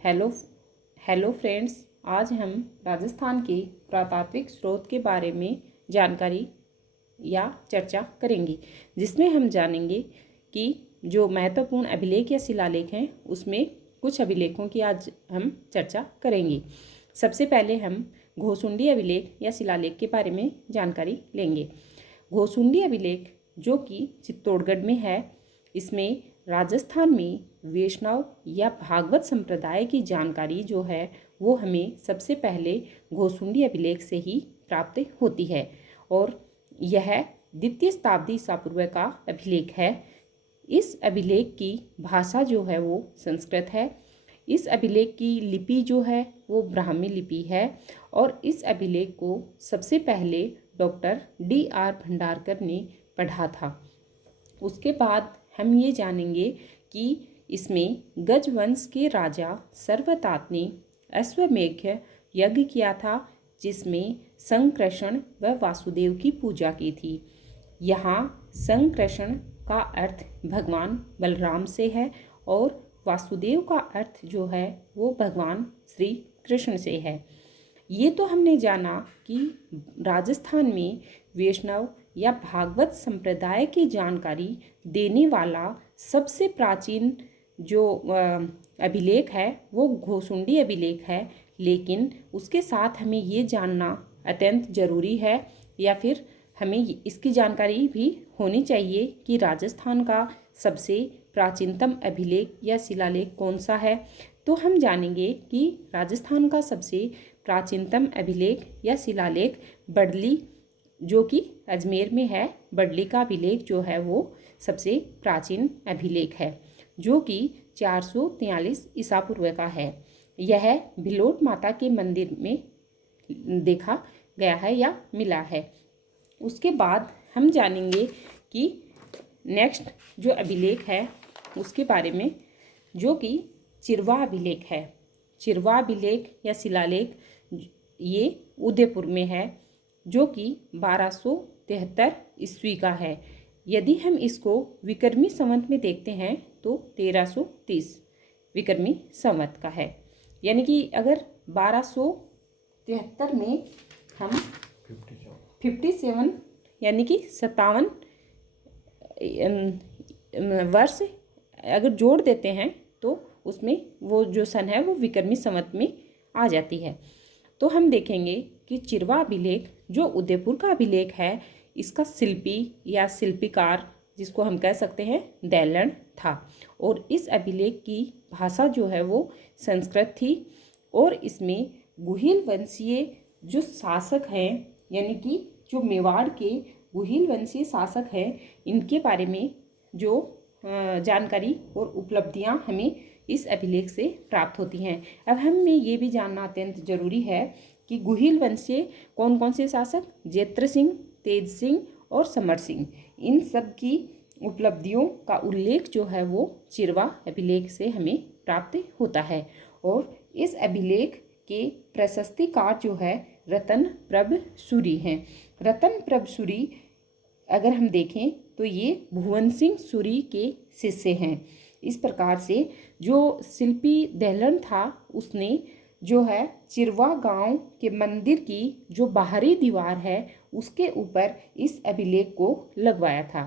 Hello hello friends. आज हम राजस्थान के पुरातात्विक स्रोत के बारे में जानकारी या चर्चा करेंगे, जिसमें हम जानेंगे कि जो महत्वपूर्ण अभिलेख या शिलालेख हैं उसमें कुछ अभिलेखों की आज हम चर्चा करेंगे। सबसे पहले हम घोसुंडी अभिलेख या शिलालेख के बारे में जानकारी लेंगे। घोसुंडी अभिलेख जो कि चित्तौड़गढ़ में है, इसमें राजस्थान में वैष्णव या भागवत संप्रदाय की जानकारी जो है वो हमें सबसे पहले घोसुंडी अभिलेख से ही प्राप्त होती है और यह द्वितीय शताब्दी ईसा पूर्व का अभिलेख है। इस अभिलेख की भाषा जो है वो संस्कृत है। इस अभिलेख की लिपि जो है वो ब्राह्मी लिपि है और इस अभिलेख को सबसे पहले डॉक्टर D.R. भंडारकर ने पढ़ा था। उसके बाद हम ये जानेंगे कि इसमें गजवंश के राजा सर्वतात ने अश्वमेघ यज्ञ किया था, जिसमें संकृषण व वासुदेव की पूजा की थी। यहाँ संकृषण का अर्थ भगवान बलराम से है और वासुदेव का अर्थ जो है वो भगवान श्री कृष्ण से है। ये तो हमने जाना कि राजस्थान में वैष्णव या भागवत संप्रदाय की जानकारी देने वाला सबसे प्राचीन जो अभिलेख है वो घोसुंडी अभिलेख है, लेकिन उसके साथ हमें ये जानना अत्यंत जरूरी है या फिर हमें इसकी जानकारी भी होनी चाहिए कि राजस्थान का सबसे प्राचीनतम अभिलेख या शिलालेख कौन सा है। तो हम जानेंगे कि राजस्थान का सबसे प्राचीनतम अभिलेख या शिलालेख बडली जो कि अजमेर में है, बडली का अभिलेख जो है वो सबसे प्राचीन अभिलेख है, जो कि 443 ईसा पूर्व का है। यह भिलोट माता के मंदिर में देखा गया है या मिला है। उसके बाद हम जानेंगे कि नेक्स्ट जो अभिलेख है उसके बारे में, जो कि चिरवा अभिलेख है। चिरवा अभिलेख या शिलालेख ये उदयपुर में है, जो कि 1273 ईस्वी का है। यदि हम इसको विक्रमी संवत में देखते हैं तो 1330 विक्रमी संवत का है। यानी कि अगर 1273 में हम 57 यानी कि 57 वर्ष अगर जोड़ देते हैं तो उसमें वो जो सन है वो विक्रमी संवत में आ जाती है। तो हम देखेंगे कि चिरवा अभिलेख जो उदयपुर का अभिलेख है, इसका शिल्पी या शिल्पीकार जिसको हम कह सकते हैं दैलण था और इस अभिलेख की भाषा जो है वो संस्कृत थी और इसमें गुहिल वंशीय जो शासक हैं, यानी कि जो मेवाड़ के गुहिल वंशीय शासक हैं, इनके बारे में जो जानकारी और उपलब्धियां हमें इस अभिलेख से प्राप्त होती हैं। अब हमें ये भी जानना अत्यंत जरूरी है कि गुहिल वंशीय कौन कौन से शासक, जेत्र सिंह, तेज सिंह और समर सिंह, इन सब की उपलब्धियों का उल्लेख जो है वो चिरवा अभिलेख से हमें प्राप्त होता है। और इस अभिलेख के प्रशस्तिकार जो है रतन प्रभ सूरी हैं। रतन प्रभ सूरी अगर हम देखें तो ये भुवन सिंह सूरी के शिष्य हैं। इस प्रकार से जो शिल्पी दहलन था उसने जो है चिरवा गांव के मंदिर की जो बाहरी दीवार है उसके ऊपर इस अभिलेख को लगवाया था।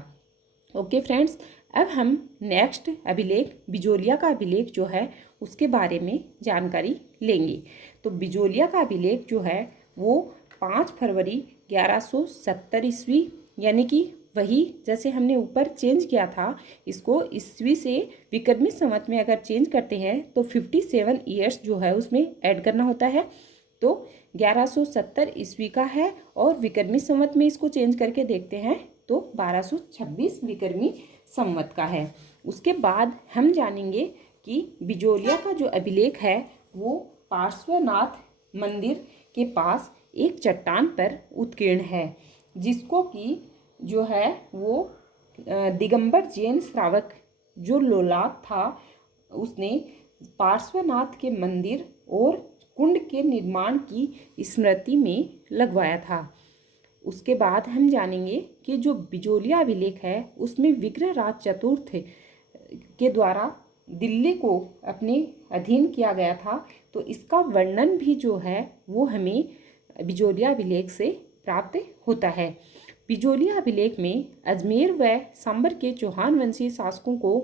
ओके फ्रेंड्स, अब हम नेक्स्ट अभिलेख बिजोलिया का अभिलेख जो है उसके बारे में जानकारी लेंगे। तो बिजोलिया का अभिलेख जो है वो 5 फरवरी 1170 ईस्वी, यानी कि वही जैसे हमने ऊपर चेंज किया था, इसको ईस्वी से विक्रमी संवत में अगर चेंज करते हैं तो 57 ईयर्स जो है उसमें ऐड करना होता है। तो 1170 ईस्वी का है और विक्रमी संवत में इसको चेंज करके देखते हैं तो 1226 विक्रमी संवत का है। उसके बाद हम जानेंगे कि बिजोलिया का जो अभिलेख है वो पार्श्वनाथ मंदिर के पास एक चट्टान पर उत्कीर्ण है, जिसको कि जो है वो दिगंबर जैन श्रावक जो लोलाट था उसने पार्श्वनाथ के मंदिर और कुंड के निर्माण की स्मृति में लगवाया था। उसके बाद हम जानेंगे कि जो बिजोलिया अभिलेख है उसमें विग्रहराज चतुर्थ के द्वारा दिल्ली को अपने अधीन किया गया था, तो इसका वर्णन भी जो है वो हमें बिजोलिया अभिलेख से प्राप्त होता है। बिजोलिया अभिलेख में अजमेर व सांबर के चौहान वंशीय शासकों को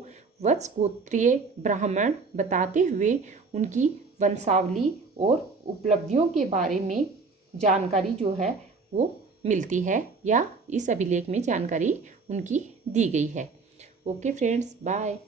वत्स गोत्रीय ब्राह्मण बताते हुए उनकी वंशावली और उपलब्धियों के बारे में जानकारी जो है वो मिलती है, या इस अभिलेख में जानकारी उनकी दी गई है। Okay friends, bye.